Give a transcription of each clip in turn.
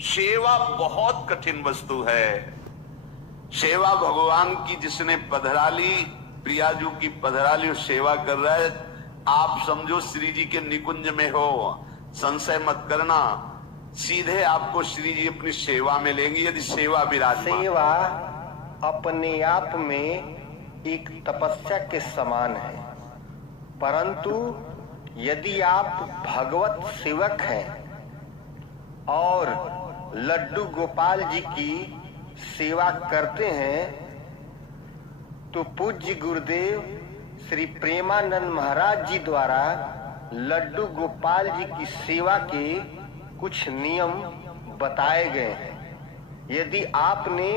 सेवा बहुत कठिन वस्तु है। सेवा भगवान की जिसने पधराली, प्रियाजू की पधराली सेवा कर रहा है, आप समझो श्री जी के निकुंज में हो, संशय मत करना, सीधे आपको श्री जी अपनी सेवा में लेंगे यदि सेवा विराजमान। सेवा अपने आप में एक तपस्या के समान है, परंतु यदि आप भगवत सेवक हैं और लड्डू गोपाल जी की सेवा करते हैं तो पूज्य गुरुदेव श्री प्रेमानंद महाराज जी द्वारा लड्डू गोपाल जी की सेवा के कुछ नियम बताए गए हैं। यदि आपने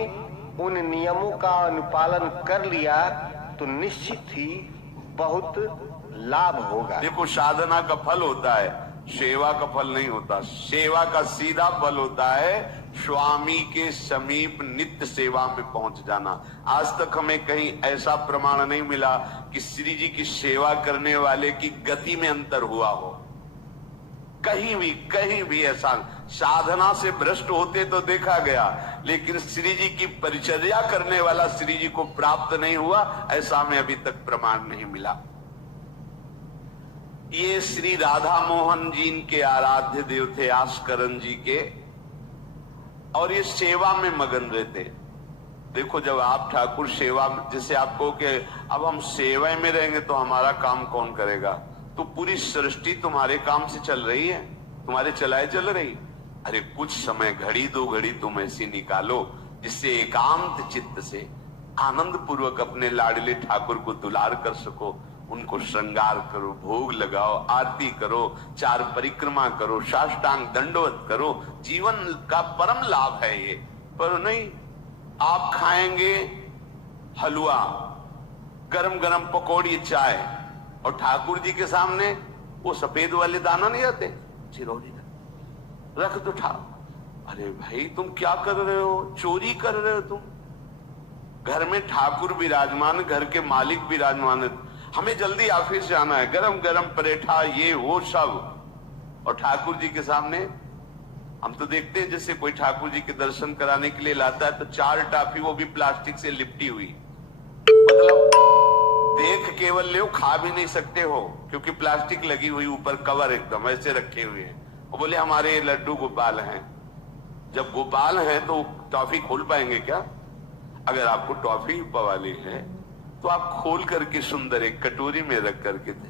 उन नियमों का अनुपालन कर लिया तो निश्चित ही बहुत लाभ होगा। देखो, साधना का फल होता है, सेवा का फल नहीं होता। सेवा का सीधा फल होता है स्वामी के समीप नित्य सेवा में पहुंच जाना। आज तक हमें कहीं ऐसा प्रमाण नहीं मिला कि श्री जी की सेवा करने वाले की गति में अंतर हुआ हो। कहीं भी ऐसा साधना से भ्रष्ट होते तो देखा गया, लेकिन श्री जी की परिचर्या करने वाला श्री जी को प्राप्त नहीं हुआ, ऐसा हमें अभी तक प्रमाण नहीं मिला। ये श्री राधा मोहन जी के आराध्य देव थे, आस्करन जी के, और ये सेवा में मगन रहते। देखो, जब आप ठाकुर सेवा, जैसे आपको कि अब हम सेवा में रहेंगे तो हमारा काम कौन करेगा, तो पूरी सृष्टि तुम्हारे काम से चल रही है, तुम्हारे चलाए चल रही। अरे कुछ समय, घड़ी दो घड़ी तुम ऐसी निकालो जिससे एकांत चित्त से आनंद पूर्वक अपने लाडले ठाकुर को दुलार कर सको। उनको श्रृंगार करो, भोग लगाओ, आरती करो, 4 परिक्रमा करो, साष्टांग दंडवत करो। जीवन का परम लाभ है ये। पर नहीं, आप खाएंगे हलवा, गरम गरम पकौड़ी, चाय, और ठाकुर जी के सामने वो सफेद वाले दाना नहीं आते, चिरौरी रख दो ठाकुर। अरे भाई, तुम क्या कर रहे हो? चोरी कर रहे हो तुम। घर में ठाकुर विराजमान, घर के मालिक विराजमान, हमें जल्दी ऑफिस जाना है, गरम गरम परेठा, ये वो सब, और ठाकुर जी के सामने हम तो देखते हैं जैसे कोई ठाकुर जी के दर्शन कराने के लिए लाता है तो 4 टाफी, वो भी प्लास्टिक से लिपटी हुई, मतलब देख केवल ले, खा भी नहीं सकते हो क्योंकि प्लास्टिक लगी हुई, ऊपर कवर एकदम ऐसे रखे हुए हैं। वो बोले हमारे लड्डू गोपाल हैं। जब गोपाल हैं तो टॉफी खोल पाएंगे क्या? अगर आपको टॉफी पवाली है तो आप खोल करके सुंदर एक कटोरी में रख करके दे,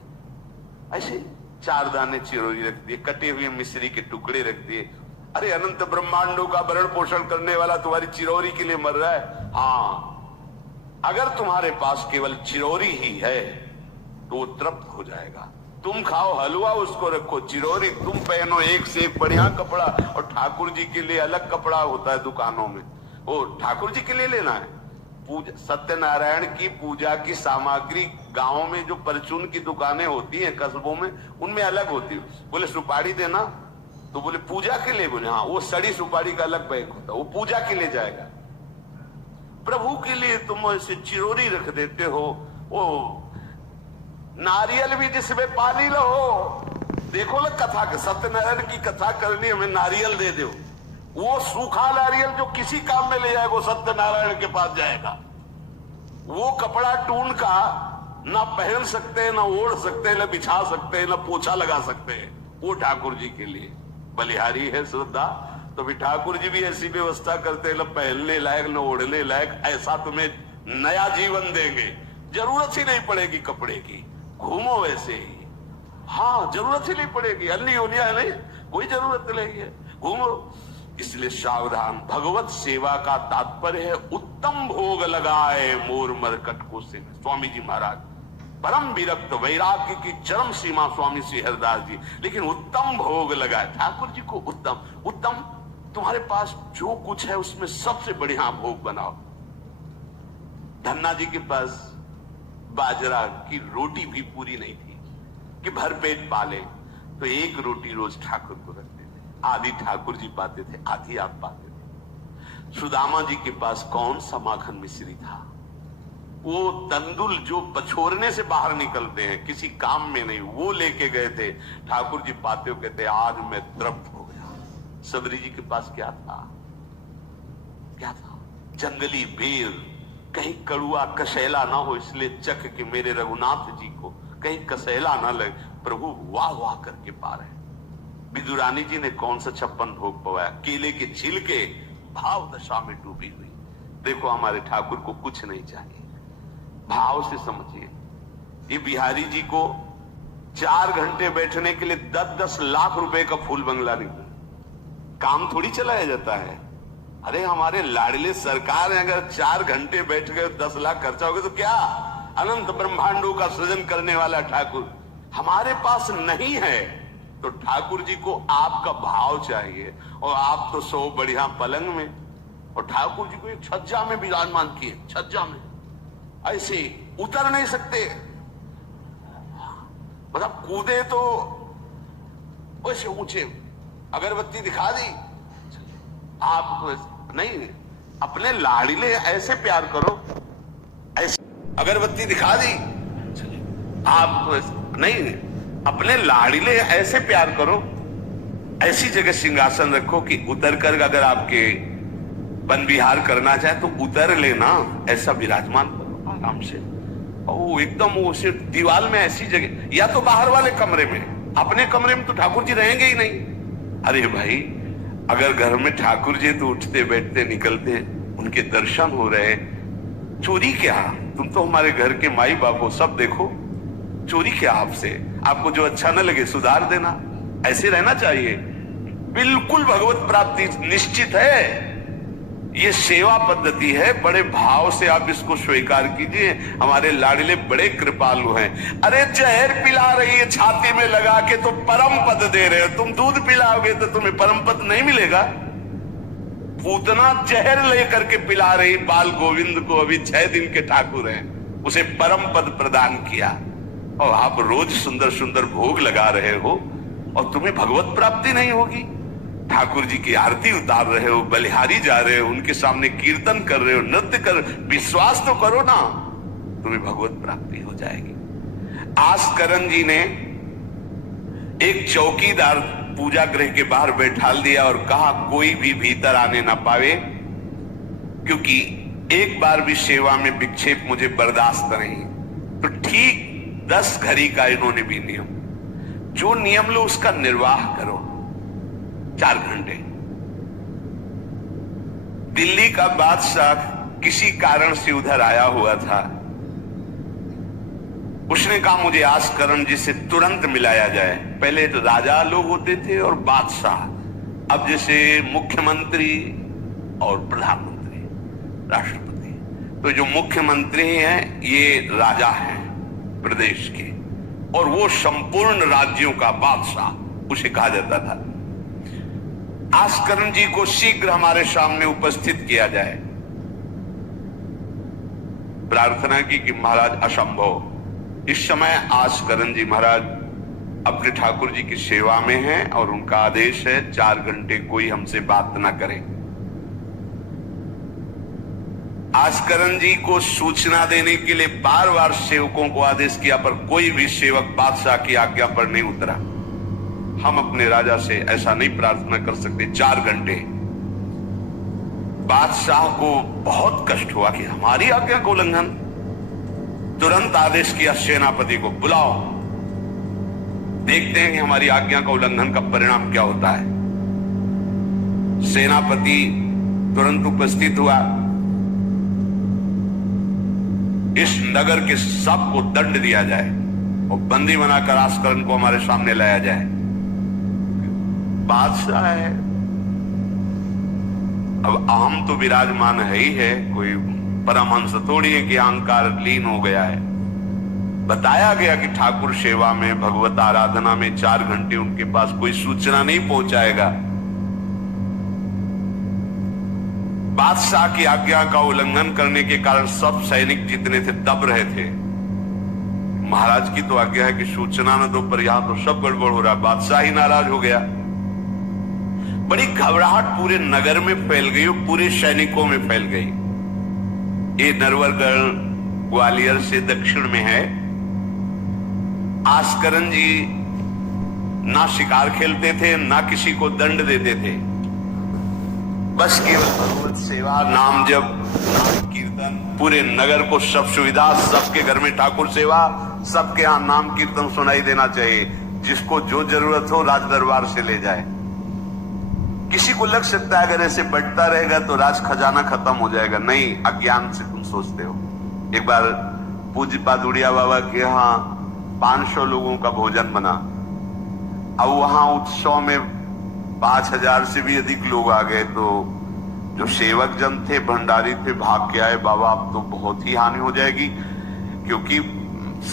ऐसे 4 दाने चिरौरी रख दिए, कटे हुए मिश्री के टुकड़े रख दिए। अरे अनंत ब्रह्मांडों का भरण पोषण करने वाला तुम्हारी चिरौरी के लिए मर रहा है। हाँ, अगर तुम्हारे पास केवल चिरौरी ही है तो वो तृप्त हो जाएगा। तुम खाओ हलवा, उसको रखो चिरौरी, तुम पहनो एक से एक बढ़िया कपड़ा, और ठाकुर जी के लिए अलग कपड़ा होता है दुकानों में, वो ठाकुर जी के लिए लेना है। पूजा, सत्यनारायण की पूजा की सामग्री गांवों में जो परचून की दुकानें होती हैं कस्बों में, उनमें अलग होती है। बोले सुपारी देना, तो बोले पूजा के लिए, बोले हाँ, वो सड़ी सुपारी का अलग बैग होता है, वो पूजा के लिए जाएगा। प्रभु के लिए तुम ऐसे चिरौरी रख देते हो। वो नारियल भी जिसमें पानी लो, देखो ना कथा के, सत्यनारायण की कथा करनी, हमें नारियल दे दो। वो सूखा नारियल जो किसी काम में ले जाएगा वो सत्यनारायण के पास जाएगा। वो कपड़ा टून का ना पहन सकते हैं, ना ओढ़ सकते हैं, ना बिछा सकते हैं, ना पोछा लगा सकते हैं, वो ठाकुर जी के लिए बलिहारी है श्रद्धा। तो भी ठाकुर जी भी ऐसी व्यवस्था करते हैं, न पहनने लायक न ओढ़ने लायक, ऐसा तुम्हें नया जीवन देंगे, जरूरत ही नहीं पड़ेगी कपड़े की, घूमो वैसे ही। हाँ, जरूरत ही नहीं पड़ेगी, अन्य योनिया है नहीं, कोई जरूरत नहीं है, घूमो। इसलिए सावधान। भगवत सेवा का तात्पर्य है उत्तम भोग लगाए मोर मरकट को से। स्वामी जी महाराज परम विरक्त, वैराग्य की चरम सीमा स्वामी श्री हरिदास जी, लेकिन उत्तम भोग लगाए ठाकुर जी को। उत्तम तुम्हारे पास जो कुछ है उसमें सबसे बढ़िया भोग बनाओ। धन्ना जी के पास बाजरा की रोटी भी पूरी नहीं थी कि भरपेट पाले, तो 1 रोटी रोज ठाकुर को रखते थे। आधी ठाकुर जी पाते थे, आधी आप पाते थे। सुदामा जी के पास कौन सा माखन मिश्री था? वो तंदुल जो पछोरने से बाहर निकलते हैं, किसी काम में नहीं, वो लेके गए थे। ठाकुर जी पाते हो कहते आज मैं तृप्त हो गया, सबरी जी के पास क्या था? क्या था? जंगली बेर, कहीं कड़ुआ कसेला ना हो, इसलिए चख के मेरे रघुनाथ जी को कहीं कसेला ना लगे। प्रभु वाह वाह करके पा रहे। विदुरानी जी ने कौन सा 56 भोग पवाया? केले के छिलके भाव दशा में डूबी हुई। देखो हमारे ठाकुर को कुछ नहीं चाहिए, भाव से समझिए। ये बिहारी जी को 4 घंटे बैठने के लिए 10-10 लाख रुपए का फूल बंगला नहीं, काम थोड़ी चलाया जाता है। अरे हमारे लाडले सरकार है, अगर 4 घंटे बैठ गए 10 लाख खर्चा हो गया तो क्या? अनंत ब्रह्मांडों का सृजन करने वाला ठाकुर हमारे पास नहीं है। तो ठाकुर जी को आपका भाव चाहिए, और आप तो सो बढ़िया पलंग में, और ठाकुर जी को एक छज्जा में विराजमान किए। छज्जा में ऐसे उतर नहीं सकते, मतलब कूदे तो वैसे ऊंचे। अगरबत्ती दिखा दी, आप नहीं, अपने लाडले ऐसे प्यार करो, ऐसे अगरबत्ती दिखा दी, आप नहीं, अपने लाडले ऐसे प्यार करो, ऐसी जगह सिंहासन रखो कि उतर कर अगर आपके वन विहार करना चाहे तो उतर लेना, ऐसा विराजमान करो आराम से। ओ एकदम वो सिर्फ दीवार में ऐसी जगह, या तो बाहर वाले कमरे में, अपने कमरे में तो ठाकुर जी रहेंगे ही नहीं। अरे भाई अगर घर में ठाकुर जी तो उठते बैठते निकलते, उनके दर्शन हो रहे, चोरी क्या? तुम तो हमारे घर के माई बाप हो, सब देखो, चोरी क्या आपसे? आपको जो अच्छा न लगे सुधार देना, ऐसे रहना चाहिए। बिल्कुल भगवत प्राप्ति निश्चित है। ये सेवा पद्धति है, बड़े भाव से आप इसको स्वीकार कीजिए। हमारे लाडले बड़े कृपालु हैं। अरे जहर पिला रही है छाती में लगा के तो परम पद दे रहे हो, तुम दूध पिलाओगे तो तुम्हें परम पद नहीं मिलेगा। पूतना जहर लेकर के पिला रही बाल गोविंद को, अभी 6 दिन के ठाकुर हैं, उसे परम पद प्रदान किया, और आप रोज सुंदर सुंदर भोग लगा रहे हो और तुम्हें भगवत प्राप्ति नहीं होगी। ठाकुर जी की आरती उतार रहे हो, बलिहारी जा रहे हो, उनके सामने कीर्तन कर रहे हो, नृत्य कर, विश्वास तो करो ना, तुम्हें भगवत प्राप्ति हो जाएगी। आस्करण जी ने एक चौकीदार पूजा गृह के बाहर बैठाल दिया और कहा कोई भी भीतर आने ना पावे, क्योंकि एक बार भी सेवा में विक्षेप मुझे बर्दाश्त नहीं। तो ठीक 10 घड़ी का इन्होंने भी नियम, जो नियम लो उसका निर्वाह करो। 4 घंटे। दिल्ली का बादशाह किसी कारण से उधर आया हुआ था, उसने कहा मुझे आस्करण जी से तुरंत मिलाया जाए। पहले तो राजा लोग होते थे और बादशाह, अब जैसे मुख्यमंत्री और प्रधानमंत्री, राष्ट्रपति। तो जो मुख्यमंत्री हैं ये राजा हैं प्रदेश के, और वो संपूर्ण राज्यों का बादशाह उसे कहा जाता था। आस्करण जी को शीघ्र हमारे सामने उपस्थित किया जाए। प्रार्थना की कि महाराज असंभव, इस समय आस्करण जी महाराज अपने ठाकुर जी की सेवा में हैं और उनका आदेश है 4 घंटे कोई हमसे बात ना करे। आस्करण जी को सूचना देने के लिए बार बार सेवकों को आदेश किया, पर कोई भी सेवक बादशाह की आज्ञा पर नहीं उतरा। हम अपने राजा से ऐसा नहीं प्रार्थना कर सकते। 4 घंटे। बादशाह को बहुत कष्ट हुआ कि हमारी आज्ञा का उल्लंघन। तुरंत आदेश किया सेनापति को, बुलाओ, देखते हैं कि हमारी आज्ञा का उल्लंघन का परिणाम क्या होता है। सेनापति तुरंत उपस्थित हुआ। इस नगर के सबको दंड दिया जाए और बंदी बनाकर आस्करण को हमारे सामने लाया जाए। बादशाह है, अब अहम तो विराजमान है ही है, कोई परमहंस थोड़ी है कि अहंकार लीन हो गया है। बताया गया कि ठाकुर सेवा में, भगवत आराधना में 4 घंटे उनके पास कोई सूचना नहीं पहुंचाएगा। बादशाह की आज्ञा का उल्लंघन करने के कारण सब सैनिक जितने थे दब रहे थे। महाराज की तो आज्ञा है कि सूचना न दो, पर यहां तो सब गड़बड़ हो रहा। बादशाह ही नाराज हो गया। बड़ी घबराहट पूरे नगर में फैल गई और पूरे सैनिकों में फैल गई। ये नरवरगढ़ ग्वालियर से दक्षिण में है। आस्करण जी ना शिकार खेलते थे, ना किसी को दंड देते थे। बस केवल भगवत सेवा, नाम जप, नाम कीर्तन, पूरे नगर को सब सुविधा, सबके घर में ठाकुर सेवा, सबके यहाँ नाम कीर्तन सुनाई देना चाहिए। जिसको जो जरूरत हो राज दरबार से ले जाए। किसी को लग सकता है अगर ऐसे बढ़ता रहेगा तो राज खजाना खत्म हो जाएगा। नहीं, अज्ञान से तुम सोचते हो। एक बार पूज्य पादुड़िया बाबा के यहाँ 500 लोगों का भोजन बना। अब वहां उत्सव में 5000 से भी अधिक लोग आ गए, तो जो सेवक जन थे, भंडारी थे, भाग के आए, बाबा अब तो बहुत ही हानि हो जाएगी, क्योंकि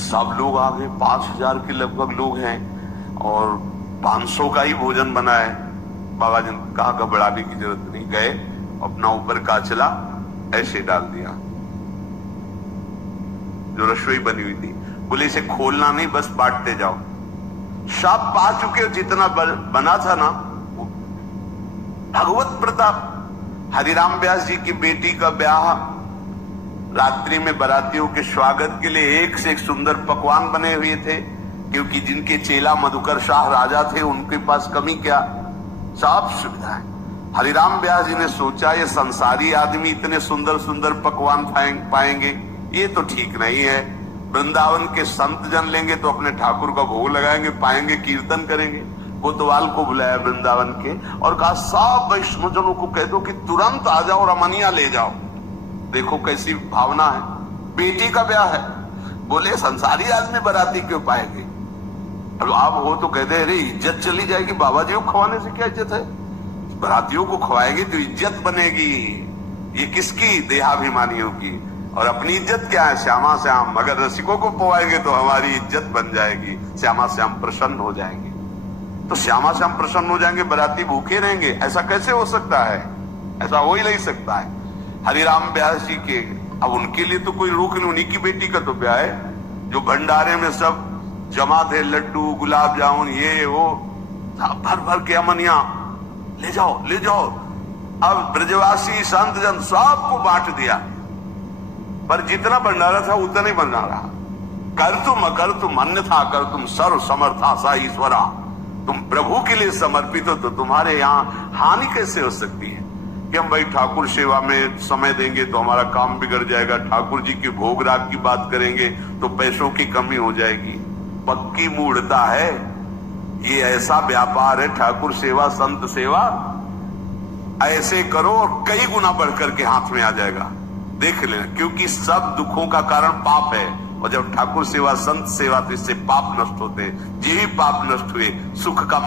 सब लोग आ गए, 5000 के लगभग लोग हैं और 500 का ही भोजन बना है। बाबा जी ने कहा घबराने की जरूरत नहीं, गए अपना ऊपर का चला ऐसे डाल दिया जो रसोई बनी हुई थी। बोले इसे खोलना नहीं, बस बांटते जाओ। सब पा चुके हो, जितना बना था ना। भगवत प्रताप। हरिराम व्यास जी की बेटी का ब्याह, रात्रि में बारातियों के स्वागत के लिए एक से एक सुंदर पकवान बने हुए थे, क्योंकि जिनके चेला मधुकर शाह राजा थे उनके पास कमी क्या, सब सुविधाएं। हरिराम व्यास जी ने सोचा ये संसारी आदमी इतने सुंदर सुंदर पकवान पाएंगे, ये तो ठीक नहीं है। वृंदावन के संत जन लेंगे तो अपने ठाकुर का भोग लगाएंगे, पाएंगे, कीर्तन करेंगे। कोतवाल को बुलाया वृंदावन के और कहा सब वैष्णवजनों को कह दो कि तुरंत आ जाओ और अमनिया ले जाओ। देखो कैसी भावना है, बेटी का ब्याह है। बोले संसारी आदमी बाराती क्यों पाएंगे, अब आप हो तो कह दे अरे इज्जत चली जाएगी, बाबा जी को खवाने से क्या इज्जत है, बारातियों को खवाएगी तो इज्जत बनेगी। ये किसकी, देहाभिमानियों की। और अपनी इज्जत क्या है, श्यामा श्याम। अगर रसिकों को पवाएंगे तो हमारी इज्जत बन जाएगी, श्यामा श्याम प्रसन्न हो जाएंगे। तो श्यामा श्याम प्रसन्न हो जाएंगे, बाराती भूखे रहेंगे, ऐसा कैसे हो सकता है, ऐसा हो ही नहीं सकता है। हरिराम व्यास जी के, अब उनके लिए तो कोई रोक नहीं, उन्हीं की बेटी का तो ब्याह है। जो भंडारे में सब जमा थे, लड्डू, गुलाब जामुन, ये वो भर भर के अमनिया, ले जाओ ले जाओ। अब ब्रजवासी संत जन सबको बांट दिया, पर जितना भंडारा था उतना ही बना रहा। कर तुम अन्यथा कर तुम सर्व समर्था सा ईश्वरा। तुम प्रभु के लिए समर्पित हो तो तुम्हारे यहाँ हानि कैसे हो सकती है कि हम भाई ठाकुर सेवा में समय देंगे तो हमारा काम बिगड़ जाएगा, ठाकुर जी के भोग राग की बात करेंगे तो पैसों की कमी हो जाएगी। पक्की मूढ़ता है, ये ऐसा व्यापार है ठाकुर सेवा, संत सेवा। ऐसे करो और कई गुना बढ़ करके हाथ में आ जाएगा, देख लेना। क्योंकि सब दुखों का कारण पाप है, और जब ठाकुर सेवा, संत सेवा, तो इससे पाप नष्ट होते हैं। जे ही पाप नष्ट हुए, सुख का